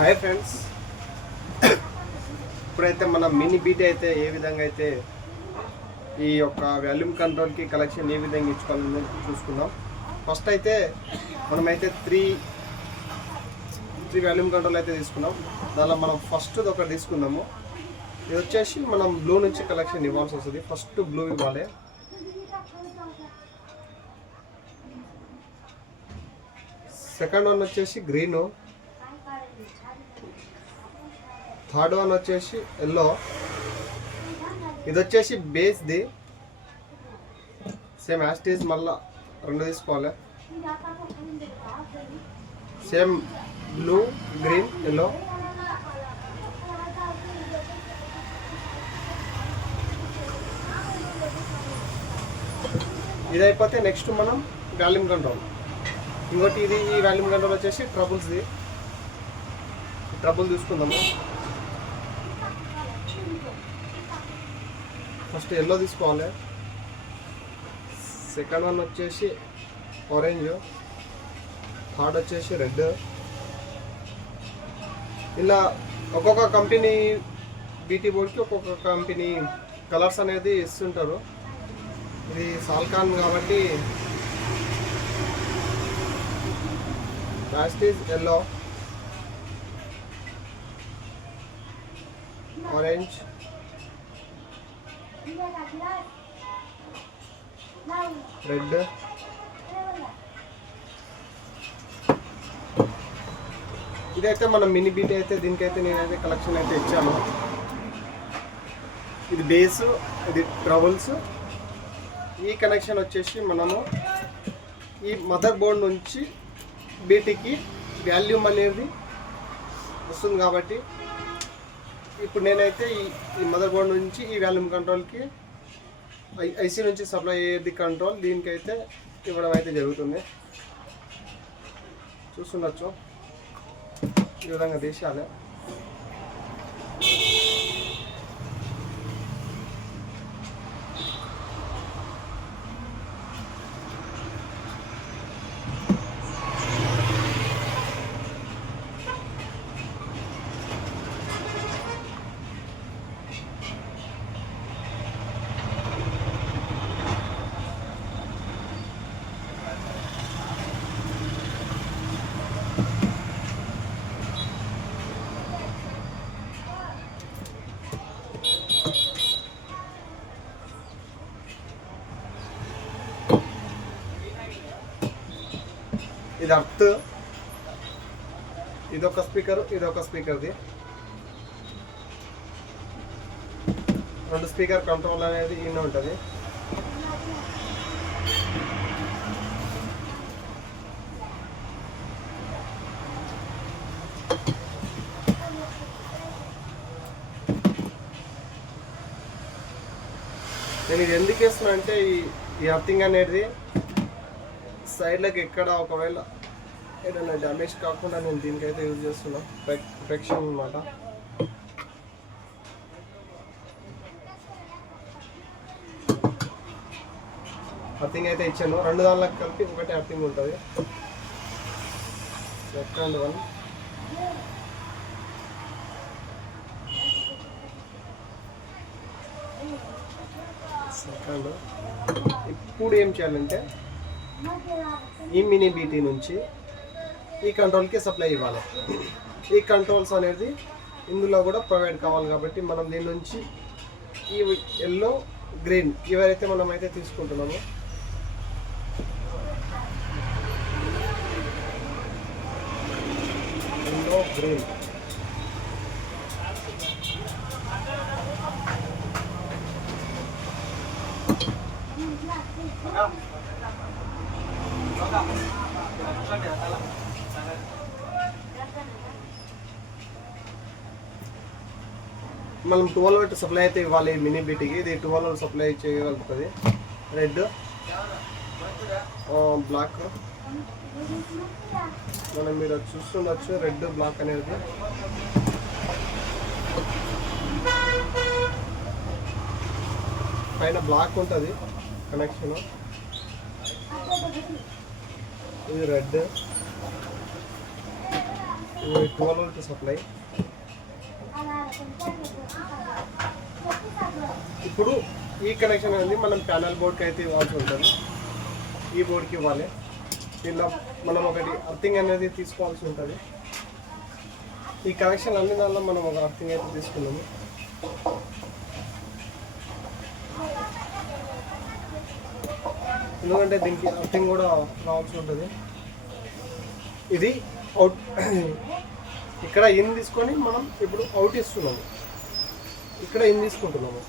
Hi friends, ఇప్పుడైతే మన mini BT అయితే ఏ విధంగా అయితే ఈ యొక్క వాల్యూమ్ కంట్రోల్కి కలెక్షన్ ఏ విధంగా ఇచ్చుకోవాలని చూసుకుందాం. ఫస్ట్ అయితే మనమైతే త్రీ వాల్యూమ్ కంట్రోల్ అయితే తీసుకున్నాం. దానిలో మనం ఫస్ట్ ఒకటి తీసుకుందాము. ఇది వచ్చేసి మనం బ్లూ నుంచి కలెక్షన్ ఇవ్వాల్సి వస్తుంది. ఫస్ట్ బ్లూ ఇవ్వాలి. సెకండ్ వన్ వచ్చేసి గ్రీను, థర్డ్ వన్ వచ్చేసి ఎల్లో. ఇది వచ్చేసి బేస్ది సేమ్ యాస్టీస్, మళ్ళా రెండు తీసుకోవాలి. Same blue, green, yellow. ఇది అయిపోతే నెక్స్ట్ మనం వాల్యూమ్ కంట్రోల్. ఇంకోటి ఇది ఈ వాల్యూమ్ కంట్రోల్ వచ్చేసి ట్రబుల్స్ది. ట్రబుల్ తీసుకుందాము. ఫస్ట్ ఎల్లో తీసుకోవాలి. సెకండ్ వన్ వచ్చేసి ఆరెంజ్, థర్డ్ వచ్చేసి రెడ్. ఇలా ఒక్కొక్క కంపెనీ బీటీ బోర్డ్కి ఒక్కొక్క కంపెనీ కలర్స్ అనేది ఇస్తుంటారు. ఇది సాల్కాన్ కాబట్టి last is yellow, orange, red. ఇదైతే మన మినీ బీట్ అయితే దీనికైతే నేనైతే కలెక్షన్ అయితే ఇచ్చాను. ఇది బేస్, ఇది ట్రబుల్స్. ఈ కనెక్షన్ వచ్చేసి మనము ఈ మదర్ బోర్డ్ నుంచి బీటీకి వాల్యూమ్ అనేది వస్తుంది కాబట్టి ఇప్పుడు నేనైతే ఈ మదర్ బోర్డ్ నుంచి ఈ వాల్యూమ్ కంట్రోల్కి ఐసీ నుంచి సప్లై అయ్యేది కంట్రోల్ దీనికైతే ఇవ్వడం అయితే జరుగుతుంది. చూస్తుండొచ్చు ఈ విధంగా తీసేయాలి. ఇది అర్త్, ఇదొక స్పీకర్, ఇదొక స్పీకర్ది. రెండు స్పీకర్ కంట్రోల్ అనేది ఈయన ఉంటుంది. నేను ఇది ఎందుకు వేస్తున్నా అంటే ఈ అర్థింగ్ అనేది సైడ్లకు ఎక్కడ ఒకవేళ ఏదైనా డ్యామేజ్ కాకుండా నేను దీనికైతే యూజ్ చేస్తున్నా. ప్రొటెక్షన్ అన్నమాట. అర్థింగ్ అయితే ఇచ్చాను. రెండు దానిలకు కలిపి ఒకటి అర్థింగ్ ఉంటుంది. Second one, second. ఇప్పుడు ఏం చేయాలంటే ఈ మినీ బీటీ నుంచి ఈ కంట్రోల్కి సప్లై ఇవ్వాలి. ఈ కంట్రోల్స్ అనేది ఇందులో కూడా ప్రొవైడ్ కావాలి కాబట్టి మనం దీని నుంచి ఈ ఎల్లో, గ్రీన్ ఇవైతే మనం అయితే తీసుకుంటున్నాము. Yellow, green. మనం 12 వోల్ట్ సప్లై అయితే ఇవ్వాలి మినీ బీటీకి. ఇది 12 వోల్ట్ సప్లై చేయగలుగుతుంది. Red, black. మనం మీరు చూస్తుండొచ్చు రెడ్, బ్లాక్ అనేది. పైన బ్లాక్ ఉంటుంది కనెక్షన్. ఇది రెడ్, ఇది 12 వోల్ట్ సప్లై. ఇప్పుడు ఈ కనెక్షన్ అనేది మనం ప్యానల్ బోర్డ్కి అయితే ఇవ్వాల్సి ఉంటుంది. ఈ బోర్డ్కి ఇవ్వాలి. దీనిలో మనం ఒకటి అర్థింగ్ అనేది తీసుకోవాల్సి ఉంటుంది. ఈ కనెక్షన్ అన్ని దానిలో మనం ఒక అర్థింగ్ అయితే తీసుకున్నాము. ఎందుకంటే దీనికి అర్థింగ్ కూడా రావాల్సి ఉంటుంది. ఇది అవుట్ ఇక్కడ ఇన్ తీసుకొని మనం ఇప్పుడు అవుట్ ఇస్తున్నాము. ఇక్కడ ఇన్ తీసుకుంటున్నాము.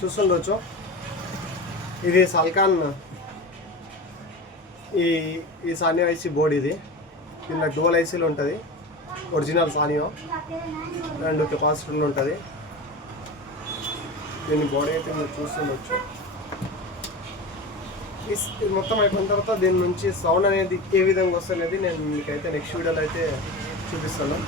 చూస్తుండొచ్చు, ఇది సాల్కాన్ ఈ సానియో ఐసీ బోర్డ్. ఇది దీనిలో డ్యువల్ ఐసీలు ఉంటుంది. ఒరిజినల్ సానియో 2 కెపాసిటర్లు ఉంటుంది. దీని బోర్డ్ అయితే మీరు చూస్తుండొచ్చు. ఇది మొత్తం అయిపోయిన తర్వాత దీని నుంచి సౌండ్ అనేది ఏ విధంగా వస్తుంది అనేది నేను మీకైతే నెక్స్ట్ వీడియోలో అయితే చూపిస్తాను.